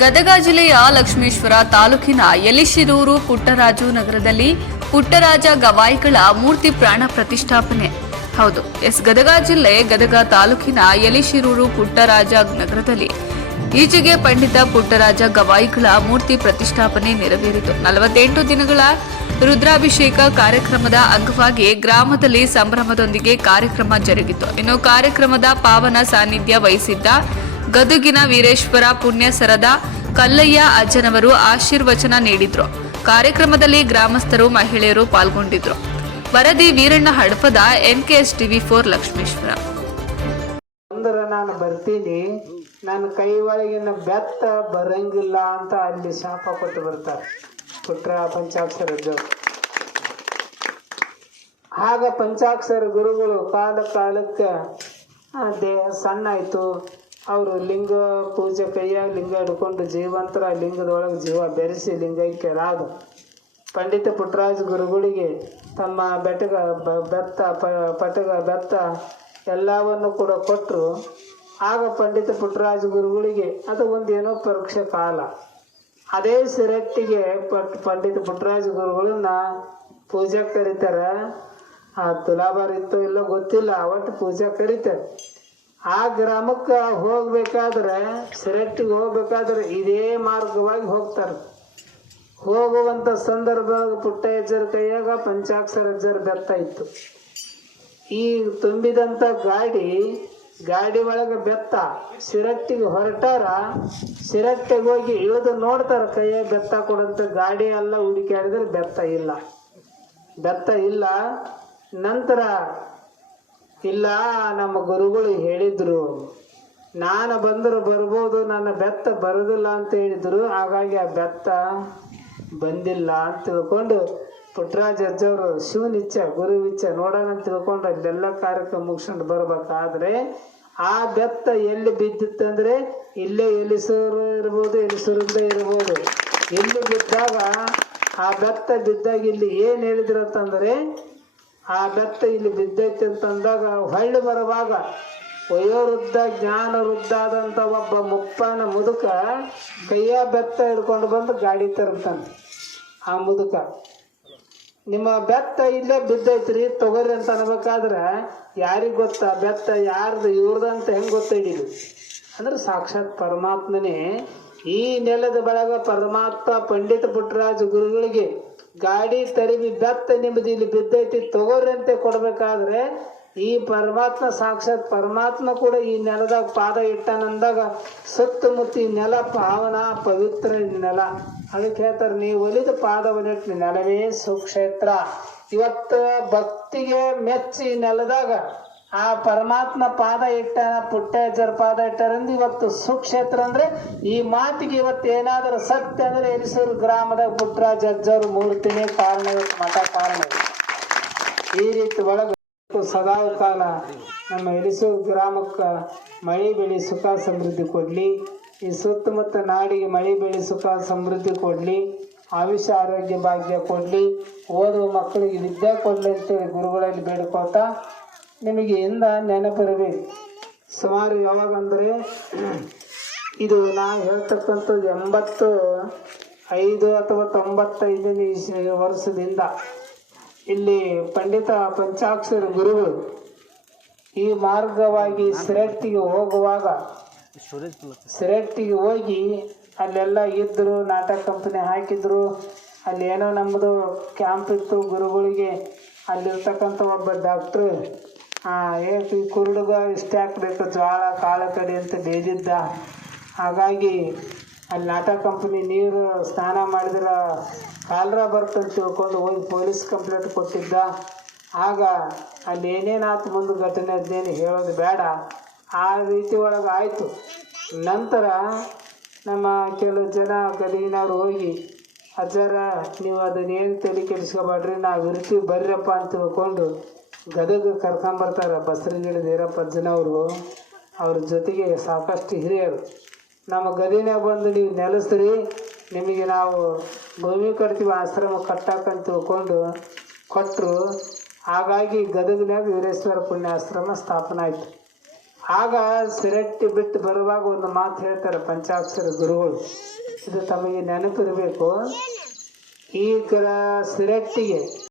ಗದಗ ಜಿಲ್ಲೆಯ ಲಕ್ಷ್ಮೇಶ್ವರ ತಾಲೂಕಿನ ಯಲಿಶಿರೂರು ಪುಟ್ಟರಾಜು ನಗರದಲ್ಲಿ ಪುಟ್ಟರಾಜ ಗವಾಯಿಗಳ ಮೂರ್ತಿ ಪ್ರಾಣ ಪ್ರತಿಷ್ಠಾಪನೆ. ಹೌದು, ಗದಗ ಜಿಲ್ಲೆ ಗದಗ ತಾಲೂಕಿನ ಯಲಿಶಿರೂರು ಪುಟ್ಟರಾಜ ನಗರದಲ್ಲಿ ಈಚೆಗೆ ಪಂಡಿತ ಪುಟ್ಟರಾಜ ಗವಾಯಿಗಳ ಮೂರ್ತಿ ಪ್ರತಿಷ್ಠಾಪನೆ ನೆರವೇರಿತು. 48 ದಿನಗಳ ರುದ್ರಾಭಿಷೇಕ ಕಾರ್ಯಕ್ರಮದ ಅಂಗವಾಗಿ ಗ್ರಾಮದಲ್ಲಿ ಸಂಭ್ರಮದೊಂದಿಗೆ ಕಾರ್ಯಕ್ರಮ ಜರುಗಿತು. ಇನ್ನು ಕಾರ್ಯಕ್ರಮದ ಪಾವನ ಸಾನ್ನಿಧ್ಯ ವಹಿಸಿದ್ದ ಗದುಗಿನ ವೀರೇಶ್ವರ ಪುಣ್ಯಸರದ ಕಲ್ಲಯ್ಯ ಅಜ್ಜನವರು ಆಶೀರ್ವಚನ ನೀಡಿದ್ರು. ಕಾರ್ಯಕ್ರಮದಲ್ಲಿ ಗ್ರಾಮಸ್ಥರು, ಮಹಿಳೆಯರು ಪಾಲ್ಗೊಂಡಿದ್ರು. ವರದಿ ವೀರಣ್ಣ ಹಡಪದ, NKSTV4 ಲಕ್ಷ್ಮೇಶ್ವರ. ನಾನು ಬರ್ತೀನಿ, ನನ್ನ ಕೈ ಒಳಗಿನ ಬೆತ್ತ ಬರಂಗಿಲ್ಲ ಅಂತ ಅಲ್ಲಿ ಶಾಪ ಕೊಟ್ಟು ಬರ್ತಾರೆ ಪುಟ್ರ ಪಂಚಾಕ್ಷರ ಜೋಗ. ಆಗ ಪಂಚಾಕ್ಷರ ಗುರುಗಳು ಕಾಲಕ್ಕೆ ದೇಹ ಸಣ್ಣ ಆಯ್ತು. ಅವರು ಲಿಂಗ ಪೂಜೆ ಕೈಯಾಗ ಲಿಂಗ ಹಿಡ್ಕೊಂಡು ಜೀವಂತರ ಲಿಂಗದೊಳಗೆ ಜೀವ ಬೆರೆಸಿ ಲಿಂಗೈಕ್ಯ ರಾಗ ಪಂಡಿತ ಪುಟ್ಟರಾಜ ಗುರುಗಳಿಗೆ ತಮ್ಮ ಪಟಗ ಬೆತ್ತ ಎಲ್ಲವನ್ನು ಕೂಡ ಕೊಟ್ಟರು. ಆಗ ಪಂಡಿತ ಪುಟ್ಟರಾಜ ಗುರುಗಳಿಗೆ ಅದು ಒಂದೇನೋ ಪರೀಕ್ಷೆ ಕಾಲ. ಅದೇ ಸಿರಟ್ಟಿಗೆ ಪಂಡಿತ ಪುಟ್ಟರಾಜ ಗುರುಗಳನ್ನ ಪೂಜೆ ಕರೀತಾರೆ. ಆ ತುಲಾಭಾರ ಇತ್ತೋ ಇಲ್ಲೋ ಗೊತ್ತಿಲ್ಲ, ಒಟ್ಟು ಪೂಜೆ ಕರೀತಾರೆ. ಆ ಗ್ರಾಮಕ್ಕೆ ಹೋಗ್ಬೇಕಾದ್ರೆ, ಸಿರಟ್ಟಿಗೆ ಹೋಗ್ಬೇಕಾದ್ರೆ ಇದೇ ಮಾರ್ಗವಾಗಿ ಹೋಗ್ತಾರೆ. ಹೋಗುವಂಥ ಸಂದರ್ಭದಾಗ ಪುಟ್ಟಯ್ಯಜ್ಜರ ಕೈಯಾಗ ಪಂಚಾಕ್ಷರ ಅಜ್ಜರ ಬೆತ್ತ ಇತ್ತು. ಈ ತುಂಬಿದಂಥ ಗಾಡಿ ಒಳಗೆ ಬೆತ್ತ ಸಿರಟ್ಟಿಗೆ ಹೊರಟಾರ. ಸಿರಟ್ಟಿಗೆ ಹೋಗಿ ಇಳಿದು ನೋಡ್ತಾರ, ಕೈಯಾಗ ಬೆತ್ತ ಕೊಡಂತ ಗಾಡಿ ಎಲ್ಲ ಹುಡುಕಾಡಿದ್ರೆ ಬೆತ್ತ ಇಲ್ಲ. ನಂತರ ಇಲ್ಲ, ನಮ್ಮ ಗುರುಗಳು ಹೇಳಿದ್ರು, ನಾನು ಬಂದ್ರೆ ಬರ್ಬೋದು, ನನ್ನ ಬೆತ್ತ ಬರೋದಿಲ್ಲ ಅಂತ ಹೇಳಿದ್ರು. ಹಾಗಾಗಿ ಆ ಬೆತ್ತ ಬಂದಿಲ್ಲ ಅಂತ ತಿಳ್ಕೊಂಡು ಪುಟ್ಟರಾಜ ಅಜ್ಜವರು ಶಿವನಿಚ್ಛೆ ಗುರುವಿಚ್ಛೆ ನೋಡೋಣ ಅಂತ ತಿಳ್ಕೊಂಡು ಅಲ್ಲೆಲ್ಲ ಕಾರ್ಯಕ್ರಮ ಮುಗಿಸ್ಕೊಂಡು ಬರ್ಬೇಕಾದ್ರೆ ಆ ಬೆತ್ತ ಎಲ್ಲಿ ಬಿದ್ದಿತ್ತಂದ್ರೆ ಇಲ್ಲೇ ಎಲಿಸೂರು ಇರ್ಬೋದು, ಎಲಿಸೂರಿಂದ ಇರ್ಬೋದು. ಇಲ್ಲಿ ಬಿದ್ದಾಗ ಆ ಬೆತ್ತ ಬಿದ್ದಾಗ ಇಲ್ಲಿ ಏನು ಹೇಳಿದ್ರು ಅಂತಂದ್ರೆ, ಆ ಬೆತ್ತ ಇಲ್ಲಿ ಬಿದ್ದೈತಿ ಅಂತಂದಾಗ ಹೊಳ್ಳಿ ಬರುವಾಗ ವಯೋವೃದ್ಧ ಜ್ಞಾನ ವೃದ್ಧ ಆದಂಥ ಒಬ್ಬ ಮುಪ್ಪನ ಮುದುಕ ಕೈಯ ಬೆತ್ತ ಹಿಡ್ಕೊಂಡು ಬಂದು ಗಾಡಿ ತರ್ತಾನೆ. ಆ ಮುದುಕ, ನಿಮ್ಮ ಬೆತ್ತ ಇಲ್ಲೇ ಬಿದ್ದೈತ್ರಿ ತಗೋರಿ ಅಂತ ಅನ್ಬೇಕಾದ್ರೆ ಯಾರಿಗೆ ಗೊತ್ತಾ ಬೆತ್ತ ಯಾರ್ದು ಇವ್ರದಂತ ಹೆಂಗೆ ಗೊತ್ತಿಡಿದು ಅಂದ್ರೆ ಸಾಕ್ಷಾತ್ ಪರಮಾತ್ಮನೇ ಈ ನೆಲದ ಬಳಗ ಪರಮಾತ್ಮ ಪಂಡಿತ ಪುಟ್ಟರಾಜ ಗುರುಗಳಿಗೆ ಗಾಡಿ ತರಿವಿ ಬೆತ್ತ ನಿಮ್ಮದು ಇಲ್ಲಿ ಬಿದ್ದೈತಿ ತಗೋರಿ ಅಂತ ಕೊಡ್ಬೇಕಾದ್ರೆ ಈ ಪರಮಾತ್ಮ ಸಾಕ್ಷಾತ್ ಪರಮಾತ್ಮ ಕೂಡ ಈ ನೆಲದಾಗ ಪಾದ ಇಟ್ಟಾನಂದಾಗ ಸುತ್ತಮುತ್ತ ಈ ನೆಲ ಪಾವನ ಪವಿತ್ರ ನೆಲ. ಅದಕ್ಕೆ ಹೇಳ್ತಾರೆ, ನೀವು ಒಲಿದ ಪಾದವನ್ನಿಟ್ಟು ನೆಲವೇ ಸುಕ್ಷೇತ್ರ. ಇವತ್ತು ಭಕ್ತಿಗೆ ಮೆಚ್ಚಿ ನೆಲದಾಗ ಆ ಪರಮಾತ್ಮ ಪಾದ ಇಟ್ಟಾನ, ಪುಟ್ಟಜ್ಜರ ಪಾದ ಇಟ್ಟಾರಂದ್ರೆ ಇವತ್ತು ಸುಕ್ಷೇತ್ರ. ಅಂದ್ರೆ ಈ ಮಾತಿಗೆ ಇವತ್ತು ಏನಾದರೂ ಸತ್ಯ ಅಂದ್ರೆ ಎಲಿಸೂರು ಗ್ರಾಮದಾಗ ಪುಟ್ಟರಾಜ ಅಜ್ಜವ್ರ ಮೂರ್ತಿನೇ ಕಾರಣ, ಇವತ್ತು ಮಠ ಕಾರಣ. ಈ ರೀತಿ ಒಳಗೆ ಸದಾವ ಕಾಲ ನಮ್ಮ ಎಲಿಸೂರು ಗ್ರಾಮಕ್ಕೆ ಮಳೆ ಬೆಳೆ ಸುಖ ಸಮೃದ್ಧಿ ಕೊಡಲಿ. ಈ ಸುತ್ತಮುತ್ತ ನಾಡಿಗೆ ಮಳೆ ಬೆಳೆ ಸುಖ ಸಮೃದ್ಧಿ ಕೊಡಲಿ. ಆಯುಷ್ಯ ಆರೋಗ್ಯ ಭಾಗ್ಯ ಕೊಡಲಿ. ಓದುವ ಮಕ್ಕಳಿಗೆ ವಿದ್ಯೆ ಕೊಡಲಿ ಅಂತೇಳಿ ಗುರುಗಳಲ್ಲಿ ಬೇಡ್ಕೋತಾ ನಿಮಗೆ ಇಂದ ನೆನಪಿರಬೇಕು. ಸುಮಾರು ಯಾವಾಗಂದರೆ ಇದು ನಾ ಹೇಳ್ತಕ್ಕಂಥದ್ದು 85 ಅಥವಾ 95ನೇ ವರ್ಷದಿಂದ ಇಲ್ಲಿ ಪಂಡಿತ ಪಂಚಾಕ್ಷರ ಗುರುಗಳು ಈ ಮಾರ್ಗವಾಗಿ ಸಿರಟ್ಟಿಗೆ ಹೋಗುವಾಗ ಸಿರಟ್ಟಿಗೆ ಹೋಗಿ ಅಲ್ಲೆಲ್ಲ ಇದ್ದರು, ನಾಟಕ ಕಂಪನಿ ಹಾಕಿದ್ರು. ಅಲ್ಲಿ ಏನೋ ನಮ್ಮದು ಕ್ಯಾಂಪ್ ಇತ್ತು ಗುರುಗಳಿಗೆ. ಅಲ್ಲಿರ್ತಕ್ಕಂಥ ಒಬ್ಬ ಡಾಕ್ಟ್ರು ಈ ಕುರುಡುಗ ಇಷ್ಟೇ ಹಾಕ್ಬೇಕು, ಜ್ವಾಳ ಕಾಳ ಕಡಿ ಅಂತ ಬೇದಿದ್ದ. ಹಾಗಾಗಿ ಅಲ್ಲಿ ನಾಟಕ ಕಂಪನಿ ನೀರು ಸ್ನಾನ ಮಾಡಿದ್ರೆ ಕಾಲರ ಬರ್ತಂತ ತಿಳ್ಕೊಂಡು ಹೋಗಿ ಪೊಲೀಸ್ ಕಂಪ್ಲೇಂಟ್ ಕೊಟ್ಟಿದ್ದ. ಆಗ ಅಲ್ಲಿ ಏನೇನಾಯ್ತು ಮುಂದೆ ಘಟನೆ ಅದೇನು ಹೇಳೋದು ಬೇಡ, ಆ ರೀತಿ ಒಳಗೆ ಆಯಿತು. ನಂತರ ನಮ್ಮ ಕೆಲವು ಜನ ಗದಗಿನವ್ರು ಹೋಗಿ, ಅಜ್ಜರ ನೀವು ಅದನ್ನೇನು ತಲೆ ಕೆಡಿಸ್ಕೊಬೇಡ್ರಿ, ನಾವು ಇರ್ತೀವಿ ಬರ್ರಪ್ಪ ಅಂತ ತಿಳ್ಕೊಂಡು ಗದಗ ಕರ್ಕೊಂಬರ್ತಾರೆ. ಬಸರಗಿಳಿ ವೀರಪ್ಪ ಅಜ್ಜನವರು ಅವ್ರ ಜೊತೆಗೆ ಸಾಕಷ್ಟು ಹಿರಿಯರು ನಮ್ಮ ಗದಿನಾಗ ಬಂದು ನೀವು ನೆಲೆಸ್ರಿ, ನಿಮಗೆ ನಾವು ಭೂಮಿ ಕಟ್ತೀವಿ, ಆಶ್ರಮ ಕಟ್ಟಾಕಂತ ತಿಳ್ಕೊಂಡು ಕೊಟ್ಟರು. ಹಾಗಾಗಿ ಗದಗಿನಾಗ ವೀರೇಶ್ವರ ಪುಣ್ಯಾಶ್ರಮ ಸ್ಥಾಪನೆ ಆಯಿತು. ಆಗ ಸಿರಟ್ಟಿ ಬಿಟ್ಟು ಬರುವಾಗ ಒಂದು ಮಾತು ಹೇಳ್ತಾರೆ ಪಂಚಾಕ್ಷರ ಗುರುಗಳು. ಇದು ತಮಗೆ ನೆನಪಿರಬೇಕು. ಈ ಸಿರಟ್ಟಿಗೆ